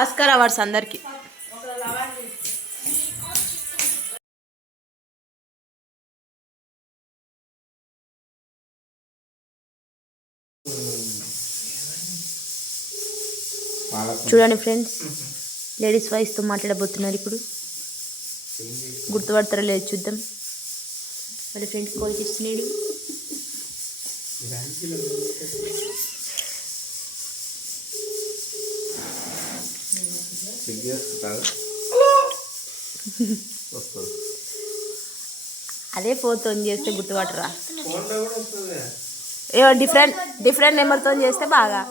Oscar awards అందరికి. చూడండి friends, ladies వాయిస్తో మాట్లాడబోతున్నారు ఇప్పుడు. గుర్తుపడతారో లేదు చూద్దాం. వాళ్ళ ఫ్రెండ్స్ కాల్ చేస్తున్నాడు. అదే ఫోన్తో చేస్తే గుర్తుపట్టరా? ఏమో డిఫరెంట్ నెంబర్తో చేస్తే బాగా.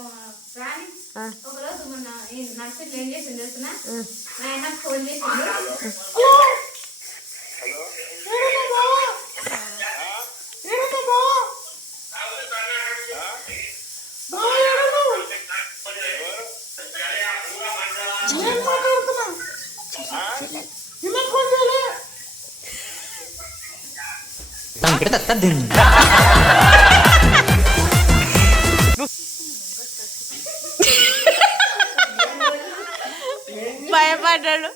భయపడ్డాడు.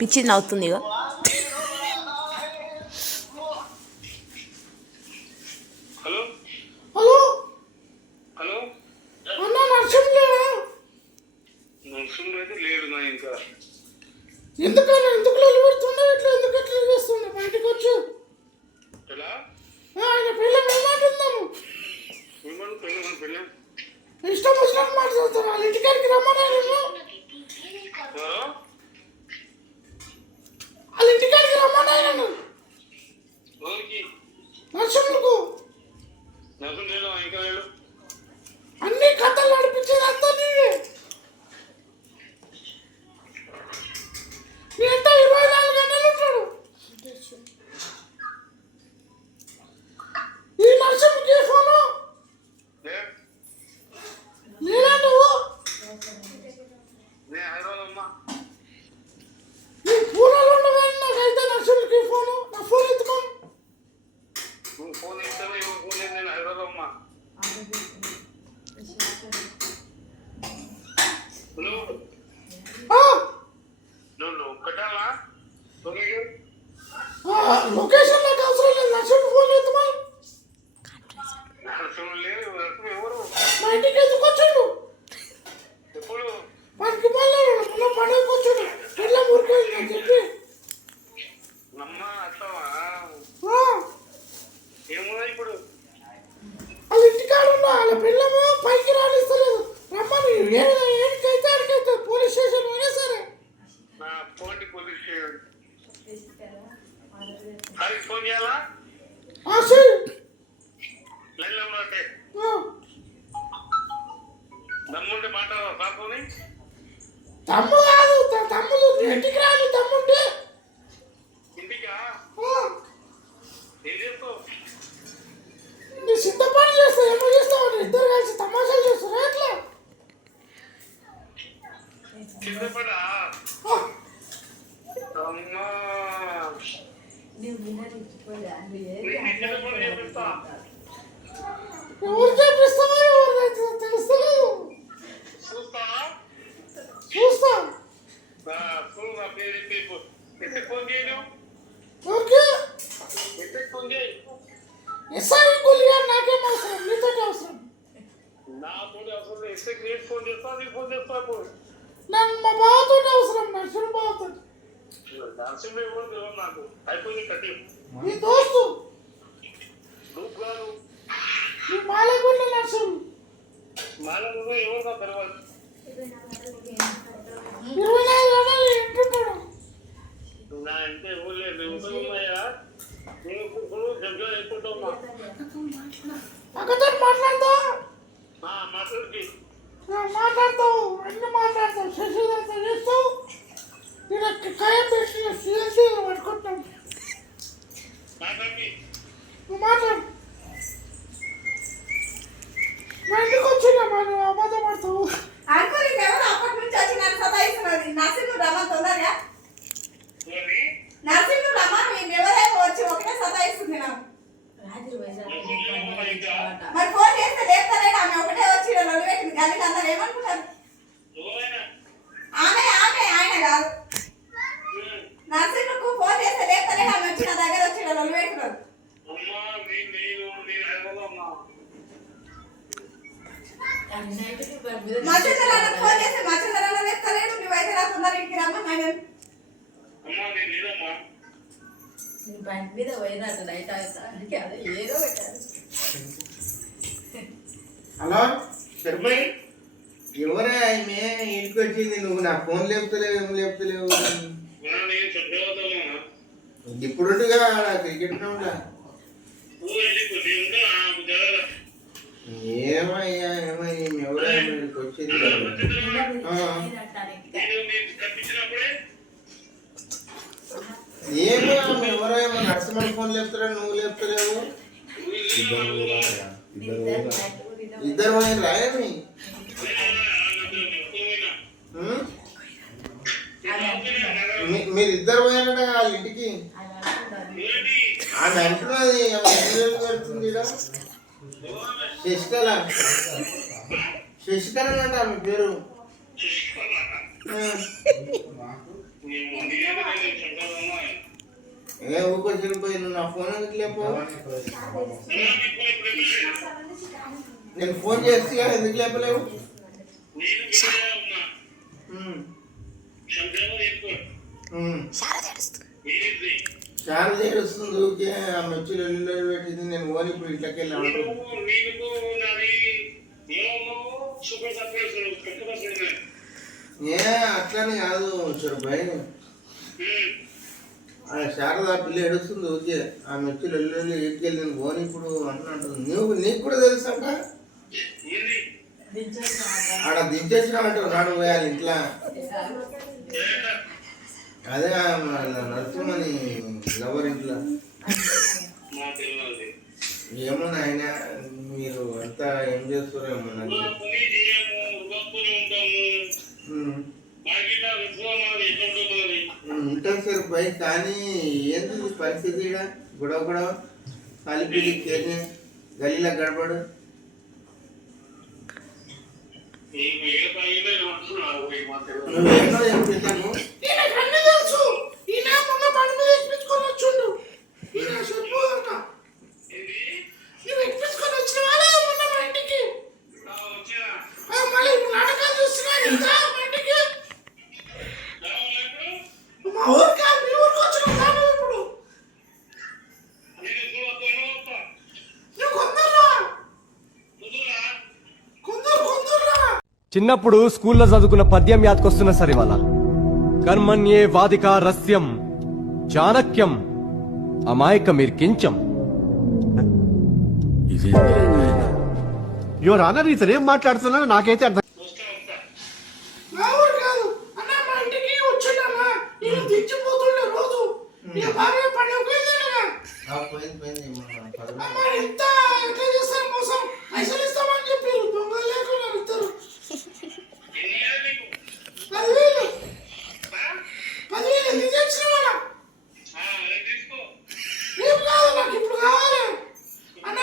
పిచ్చి నవ్వుతుంది. ఇష్టం వచ్చినట్టు మాట్లాడుతాను. వాళ్ళ ఇంటికాడికి రమ్మన్నాను. వాళ్ళ ఇంటికాడికి రమ్మన్నాను. నర్సులకు అన్ని కథలు నడిపించేది అంతా నీవే. నేనంత 24 గంటలు ఉంటాడు. ఈ నర్సులకి ఫోను నేనా నువ్వు నీ పూలలో ఉండగానే నాకైతే నర్సులకి ఫోను. నా ఫోన్ ఎత్తుకోను. లొకేషన్ నాకు అవసరం లేదు. నర్సులకి ఫోన్ ఎత్తుకోను. మా ఇంటికి ఎందుకు వచ్చాడు? వాడికి మళ్ళీ పండుగకు వచ్చాడు. పిల్ల మురికేసి చెప్పి వాళ్ళ ఇంటికాడ ఉన్నా. వాళ్ళ పిల్లము పైకి రానిస్తలేదు. రమ్మని ఏడికైతే అడిగైతే పోలీస్ స్టేషన్ పోయినా సరే. తమ్ము కాదు, తమ్ముడు ఇంటికి రాని తమ్ముంటే నీ సిద్ధపడి చేస్తా. ఏమో చేస్తావు? ఇద్దరు కలిసి తమాషాలు చేస్తారా ఎట్లా? ఎవరు చేపిస్తావో ఎవరు తెలుస్తలేదు. చూస్తా. ఎస్ఐ గులియా నాకేం అవసరం? నీతో అవసరం. నన్ను మా బావతో అవసరం. నర్సుల బావతో. నీ దోస్తు నీ మాలగుండ నర్సులు 24 గంటలు ఇంటుంటాడు. నా ఇంటే ఊళ్ళే మాట్లాడతావు శశిదంతా చేస్తావు నేను ఖాయం పెట్టి సీఎల్సీ పట్టుకుంటాం నువ్వు మాట్లాడు మా ఇంటికి వచ్చినా నువ్వు అబద్ధం పడతావు అంకుల్ ఇంకెవరు అప్పటి నుంచి వచ్చి నన్ను సతాయిస్తున్నది నర్సింగ్ రమ్మని తొందరగా నర్సింగ్ రమ్మని మేము ఎవరైనా వచ్చి ఒకటే సతాయిస్తుంది నాకు మరి ఫోన్ చేస్తే లేపుతలేడు ఆమె ఒకటే వచ్చి నన్ను పెట్టింది గల్లీకి అందరూ ఏమనుకుంటారు ఆమె ఆయన కాదు నర్సింగ్ ఫోన్ చేస్తే లేపుతలేడు ఆమె వచ్చి నా దగ్గర వచ్చి నన్ను పెట్టుకున్నారు మచ్చందరాన్న ఫోన్ చేస్తే మచ్చందరాన్న లేపుతలేడు నువ్వైతే నా తొందర ఇంటికి రమ్మని ఆయన బండి మీద పోయినట్టు నైట్ అవుతానికి అదే ఏదో పెట్టారు. హలో సరిపోయి ఎవరా ఆమె ఇంటికి వచ్చింది నువ్వు నా ఫోన్ లేపుతలేవు ఏం లేపుతలేవు ఇప్పుడుగా క్రికెట్ గ్రౌండ్లా ఏమయ్యా ఎవరా ఇక్కడికి వచ్చింది ఏమో ఎవరో ఏమో నరసింహ ఫోన్ లేపుతలేవు నువ్వు లేపుతలేవు ఇద్దరు పోయిన రాయమి మీరు ఇద్దరు పోయినట వాళ్ళ ఇంటికి ఆమె అంటున్నది పెడుతుంది శశికళ అంట ఆమె పేరు ఏ ఊకొచ్చిపోయి నువ్వు నా ఫోన్ ఎందుకు లేపు నేను ఫోన్ చేసి ఎందుకు లేపలేవు చాలా ఏడుస్తుంది ఊరికే ఆ మెచ్చులు ఎల్లులో పెట్టింది నేను ఓని ఇప్పుడు ఇంట్లోకి వెళ్ళి ఏ అట్లానే కాదు భయ శారద పిల్ల ఏడుస్తుంది ఊరికే ఆ మెచ్చులు ఎల్లుల్లి ఇంటికి నేను ఓని ఇప్పుడు అంటున్నాను నీకు కూడా తెలుసాక ఆడ దించేసిన అంటారు నాడు పోయాలి ఇంట్లో అదే నరసింహని లవర్ ఇంట్లో ఏమో ఆయన మీరు అంతా ఏం చేస్తారేమో నాకు ఉంటుంది సార్ పై కానీ ఏంది పరిస్థితి ఇక్కడ గొడవ కాలిపిల్లి కేని గలీలా గడపడు నువ్వేమో ఏం చేశాను తెలుసు ఈయన మొన్న బండి మీద ఎక్కించుకొని వచ్చిండు ఈయన చెప్పు నువ్వు ఎక్కించుకొని వచ్చిన వాళ్ళే మొన్న మా ఇంటికి మళ్ళీ నాటకాలు చూస్తున్నా మా ఇంటికి మా ఊరు కాదు మీ ఊరికి వచ్చిన కాదు ఇప్పుడు నువ్వు కొందరురా చిన్నప్పుడు స్కూల్లో చదువుకున్న పద్యం యాదకొస్తున్నా సరే వాళ్ళ కర్మణ్యే వాదిక రస్యం చాణక్యం అమాయక మీర్కించం. యువర్ ఆనర్ ఇతను ఏం మాట్లాడుతున్నారో నాకైతే అర్థం మా ఊరు కాదు అన్న మా ఇంటికి వచ్చిండన్నా నేను తెచ్చిపోతుండే రోజు నీ భార్య పని పోయింది అమ్మ ఎంత ఎట్లా చేస్తారు మోసం పైసలు ఇస్తామని చెప్పారు దొంగలు లేకుండా ఇద్దరు 10,000 ఎందుకు తెచ్చినవాడా ఏం కాదు నాకు ఇప్పుడు కావాలి అన్న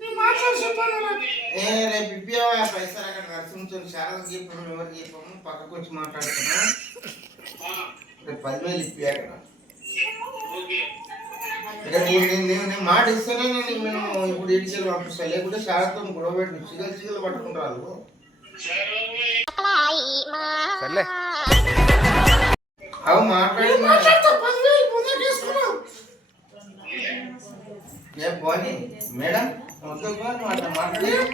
నేను మాట్లాడి చెప్పాను నాకు రేపు ఇప్పియావా పైసలు అక్కడ నరసింహతో శారదకి చెప్పము ఎవరికి చెప్పము పక్కకు వచ్చి మాట్లాడుతున్నా రేపు 10,000 ఇప్పి అక్కడ నేను మాట ఇస్తేనే నేను ఇప్పుడు ఇడిచెలు పంపిస్తాను లేకుంటే శారదతో గొడవ పెట్టి చిగలు పట్టుకుంటారు అవు మాట్లాడి పోనీ మేడం మాట్లాడి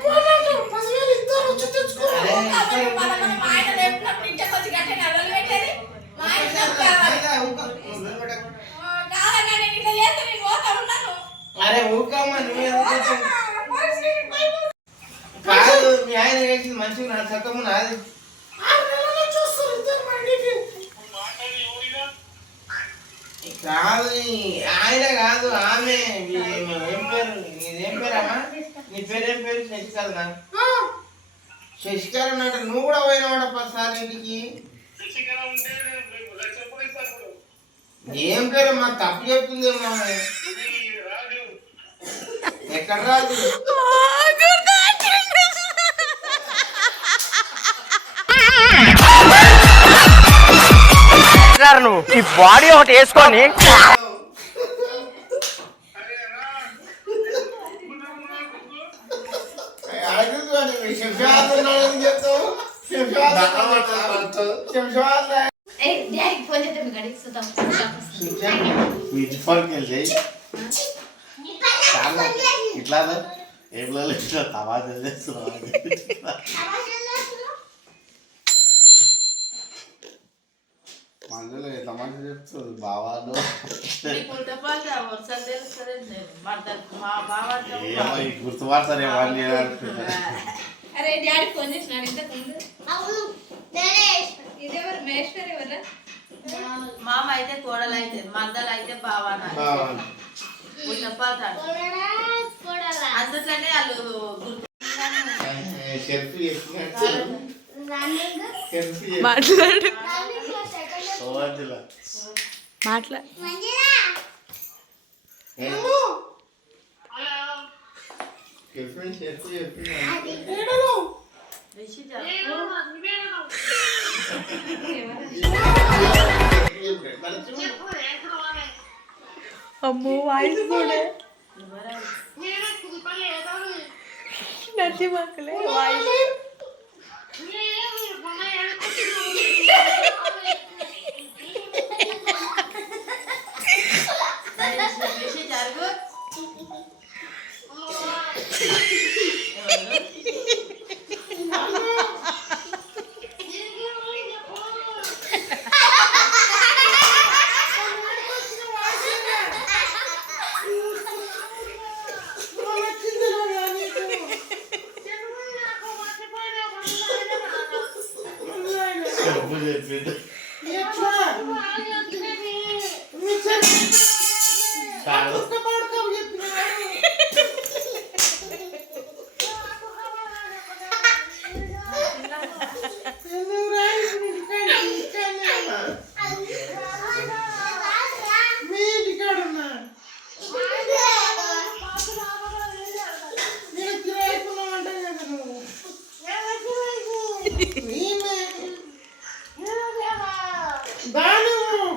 అరే ఊకమ్మా నువ్వు కాదు మీ ఆయన వేసింది మంచిగా నా చక్కము నాది 6 నెలల నుంచి వస్తారు ఇద్దరు మా ఇంటికి. కాదు ఆయన కాదు ఆమె ఏం పేరు ఇదేం పేరమ్మా నీ పేరేం పేరు శశికళ ఆ, శశికళ అంటే నువ్వు కూడా పోయినావాడ 10 సార్లు ఇంటికి ఏం పేరు మా తప్పు చెప్తుందేమో ఆమె. ఎక్కడ రాదు నువ్వు ఈ బాడీ ఒకటి వేసుకొని డాడీకి ఫోన్ చేద్దాం మీకు అడిగి చూద్దాం ఇట్లా ఏం ఇట్లా తమాషా చేస్తున్నావు మందులు తమాషా చెప్తుంది బావాలు గుర్తుపడతారు అరే డాడీ ఫోన్ చేసినాడు ఇంతకు ముందు. ఇదెవరు మహేశ్వరి ఎవరా? మామ అయితే కోడలు అయితే మద్దలు అయితే బావాన చెప్పాలి అందుకనే వాళ్ళు మాట్లాడు ఏడలో రిషి అమ్మో వాయిస్ కూడా నచ్చి మక్కలే వాయిస్ రిషి జరుగు దాని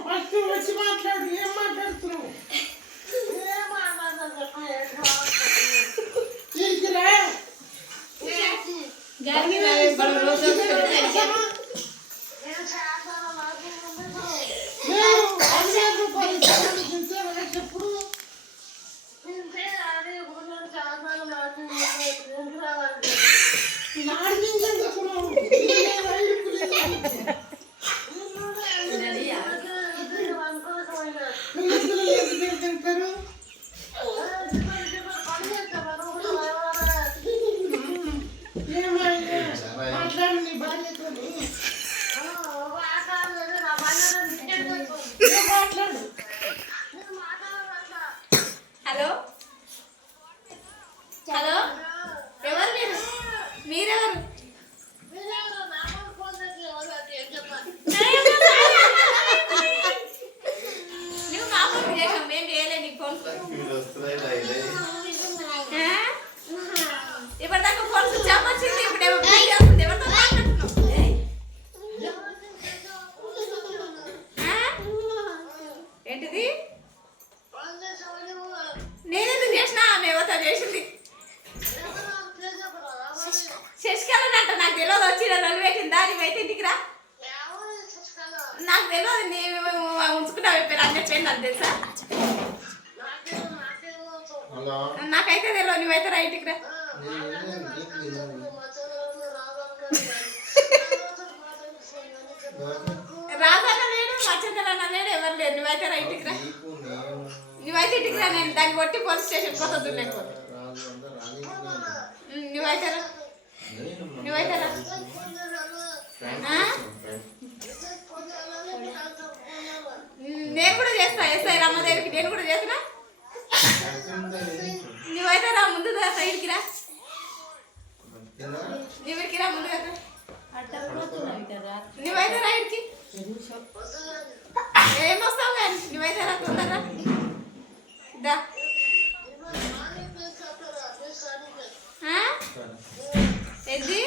ఫస్ట్ వచ్చి మాట్లాడు. ఏం మాట్లాడుతున్నావు? తీసుకురా. చెప్పుడు మాట్లాడు నీ భార్యతో మాట్లాడు. హలో హలో ఎవరు మీరు? మీరెవరు? నువ్వు మా ఫోన్ చేసావు, మేము చేయలే నీకు ఫోన్. ఇప్పటిదాకా ఫోన్ స్విచ్ ఆఫ్ వచ్చింది, ఇప్పుడేమో బిజీ వస్తుంది. ఎవరితో మాట్లాడుతున్నావు? ఏంటిది? నేనెందుకు చేసినా? ఆమె ఎవరితో చేసింది? శశికళ అంట. నాకు తెలియదు. వచ్చిన నన్ను పెట్టింది దాని అయితే ఇంటికి రా. నాకు తెలియదు. నేను ఉంచుకుంటా పేరు అన్నీ పేరు నాకు తెలుసా? నాకైతే తెలియదు. నువ్వైతే రా ఇంటికి రా. రాజన్న లేడు, మచ్చందరన్న లేడు, ఎవరు లేరు. నువ్వైతే రా ఇంటికి రా. నువ్వైతే ఇంటికి రా. నేను దాన్ని కొట్టి పోలీస్ స్టేషన్ పోతా లేకపోతే నువ్వైతే రా. నువ్వైతే రా ఆ? నేను కూడా చేస్తా ఎస్ఐ రమ్మదేవికి నేను కూడా చేసిన నువ్వైతే రా ముందు సైడ్కి రా నువ్వుకి రా ముందుగా రా. నువ్వైతే రా ఇడికి ఏమొస్తావు కానీ నువ్వైతే రా తొందరరా దా ఆ? ఏంది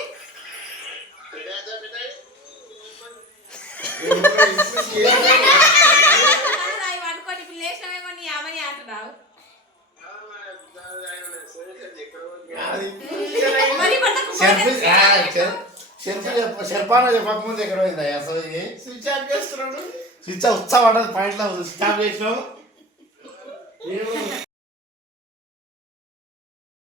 అవి అనుకోని ఇప్పుడు లేచినామేమో నీ అమ్మని అంటున్నావు మరి పట్టకు శర్పాన చెప్పకముందు ఎక్కడ పోయిందా అసలు స్విచ్ ఆఫ్ చేస్తున్నాడు. స్విచ్ ఉత్సా పడదు పాయింట్లో స్విచ్ ఆఫ్ చేసినావు